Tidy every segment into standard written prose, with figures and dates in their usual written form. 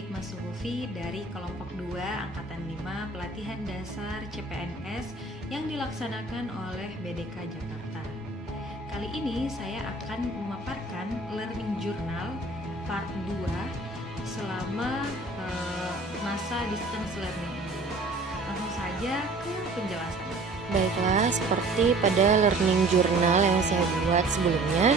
Hikmah Suhufi dari kelompok 2 Angkatan 5 Pelatihan Dasar CPNS yang dilaksanakan oleh BDK Jakarta. Kali ini saya akan memaparkan Learning Journal Part 2 selama masa distance learning ini. Langsung saja ke penjelasan. Baiklah, seperti pada learning journal yang saya buat sebelumnya,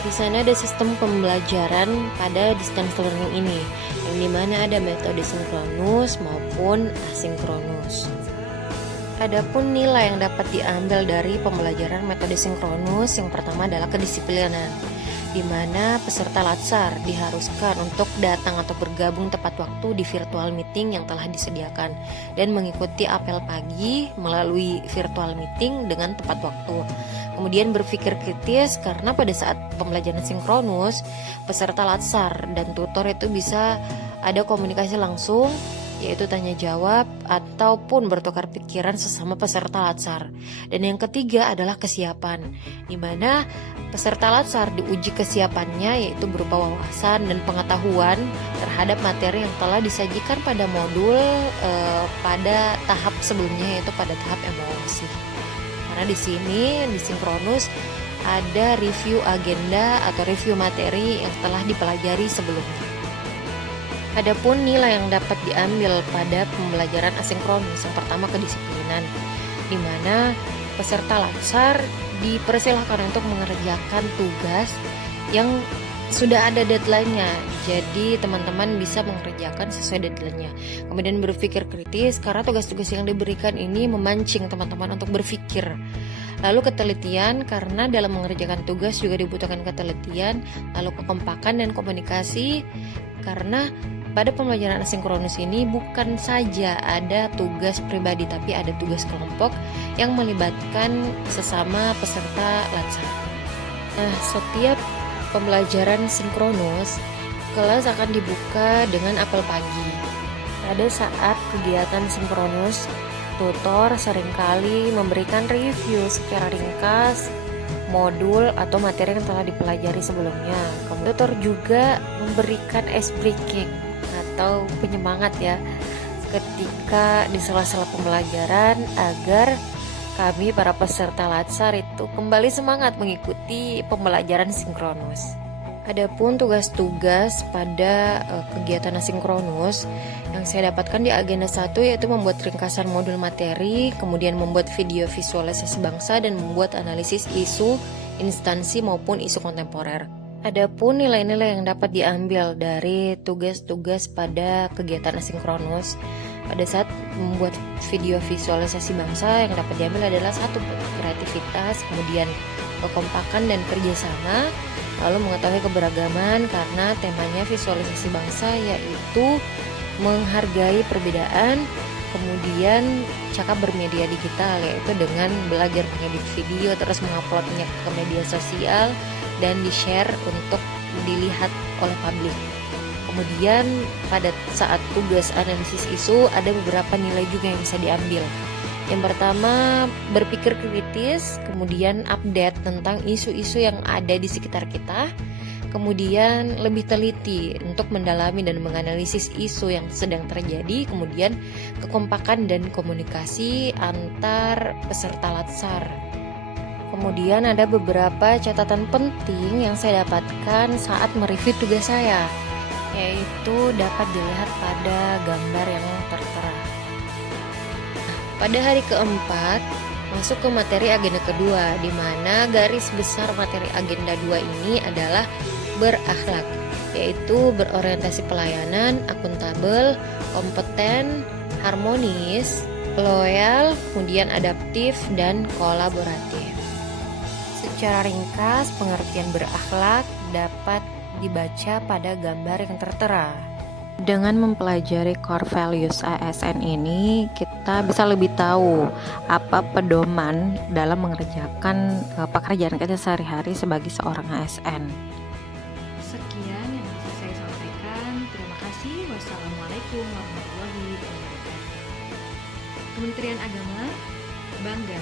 di sana ada sistem pembelajaran pada distance learning ini, yang dimana ada metode sinkronus maupun asinkronus. Adapun nilai yang dapat diambil dari pembelajaran metode sinkronus, yang pertama adalah kedisiplinan, di mana peserta latsar diharuskan untuk datang atau bergabung tepat waktu di virtual meeting yang telah disediakan dan mengikuti apel pagi melalui virtual meeting dengan tepat waktu. Kemudian berpikir kritis, karena pada saat pembelajaran sinkronus peserta latsar dan tutor itu bisa ada komunikasi langsung, yaitu tanya jawab ataupun bertukar pikiran sesama peserta latsar. Dan yang ketiga adalah kesiapan, di mana peserta latsar diuji kesiapannya yaitu berupa wawasan dan pengetahuan terhadap materi yang telah disajikan pada modul pada tahap sebelumnya, yaitu pada tahap evaluasi. Karena di sini di sinkronus ada review agenda atau review materi yang telah dipelajari sebelumnya. Adapun nilai yang dapat diambil pada pembelajaran asinkronus, yang pertama kedisiplinan, di mana peserta latsar dipersilakan untuk mengerjakan tugas yang sudah ada deadline-nya. Jadi teman-teman bisa mengerjakan sesuai deadline-nya. Kemudian berpikir kritis, karena tugas-tugas yang diberikan ini memancing teman-teman untuk berpikir. Lalu ketelitian, karena dalam mengerjakan tugas juga dibutuhkan ketelitian. Lalu kekompakan dan komunikasi, karena pada pembelajaran asinkronus ini bukan saja ada tugas pribadi, tapi ada tugas kelompok yang melibatkan sesama peserta latsar. Nah, setiap pembelajaran sinkronus, kelas akan dibuka dengan apel pagi. Pada saat kegiatan sinkronus, tutor seringkali memberikan review secara ringkas modul atau materi yang telah dipelajari sebelumnya. Kemudian tutor juga memberikan ice breaking atau penyemangat ya ketika di sela-sela pembelajaran, agar kami para peserta latsar itu kembali semangat mengikuti pembelajaran sinkronus. Adapun tugas-tugas pada kegiatan asinkronus yang saya dapatkan di agenda 1, yaitu membuat ringkasan modul materi, kemudian membuat video visualisasi bangsa, dan membuat analisis isu instansi maupun isu kontemporer. Adapun nilai-nilai yang dapat diambil dari tugas-tugas pada kegiatan asinkronus, pada saat membuat video visualisasi bangsa, yang dapat diambil adalah 1, kreativitas, kemudian kekompakan dan kerjasama, lalu mengetahui keberagaman, karena temanya visualisasi bangsa yaitu menghargai perbedaan, kemudian cakap bermedia digital, yaitu dengan belajar mengedit video terus menguploadnya ke media sosial dan di-share untuk dilihat oleh publik. Kemudian pada saat tugas analisis isu ada beberapa nilai juga yang bisa diambil. Yang pertama, berpikir kritis, kemudian update tentang isu-isu yang ada di sekitar kita, kemudian lebih teliti untuk mendalami dan menganalisis isu yang sedang terjadi, kemudian kekompakan dan komunikasi antar peserta latsar. Kemudian ada beberapa catatan penting yang saya dapatkan saat mereview tugas saya, yaitu dapat dilihat pada gambar yang tertera. Pada hari keempat, masuk ke materi agenda kedua, di mana garis besar materi agenda 2 ini adalah berakhlak, yaitu berorientasi pelayanan, akuntabel, kompeten, harmonis, loyal, kemudian adaptif, dan kolaboratif. Secara ringkas, pengertian berakhlak dapat dibaca pada gambar yang tertera. Dengan mempelajari core values ASN ini, kita bisa lebih tahu apa pedoman dalam mengerjakan pekerjaan kita sehari-hari sebagai seorang ASN. Sekian yang bisa saya sampaikan. Terima kasih. Wassalamualaikum warahmatullahi wabarakatuh. Kementerian Agama bangga